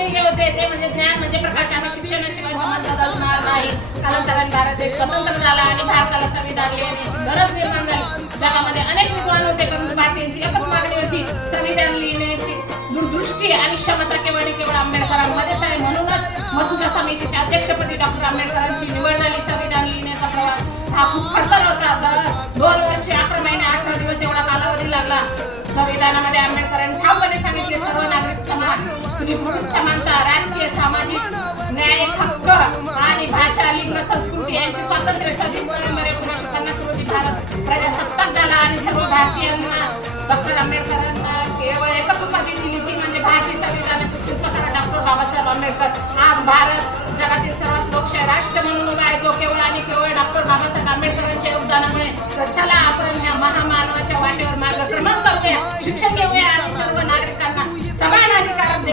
जे हे होते ते म्हणजे ज्ञान म्हणजे प्रकाश आणि शिक्षणाशिवाय समाज बदलणार नाही. कालांतराने भारत देश स्वतंत्र झाला आणि भारताला संविधान लिहिण्याची गरज निर्माण झाली. जगामध्ये अनेक विद्वान होते परंतु भारतीयांची एकच मागणी होती, संविधान लिहिण्याची दूरदृष्टी आणि क्षमता केवळ आंबेडकरांमध्येच आहे. म्हणूनच मसुदा समितीच्या अध्यक्षपदी डॉक्टर आंबेडकरांची निवड झाली. संविधान लिहिण्याचा प्रवास हा खूप खडतर होता. 2 वर्षे 11 महिने 18 दिवस एवढा कालावधी लागला. संविधानामध्ये आंबेडकरांनी ठामपणे सांगितले, सर्व नागरिक समान, स्त्री पुरुष समानता, राजकीय सामाजिक न्याय हक्क आणि भाषा लिंग संस्कृती यांचे स्वातंत्र्य. 26 नोव्हेंबर 1950 रोजी भारत प्रजासत्ताक झाला आणि सर्व भारतीयांना डॉक्टर आंबेडकरांना केवळ एकच उपाधी दिली ती म्हणजे भारतीय संविधानाचे शिल्पकार डॉक्टर बाबासाहेब आंबेडकर. आज भारत जगातील सर्वात लोकशाही राष्ट्र म्हणून उभा आहे तो केवळ आणि केवळ डॉक्टर बाबासाहेब आंबेडकरांच्या योगदानामुळे. तर चला आपण या महामानवाच्या वाटेवर मार्गक्रमण करूया, शिक्षण घेऊया आणि सर्व नागरिक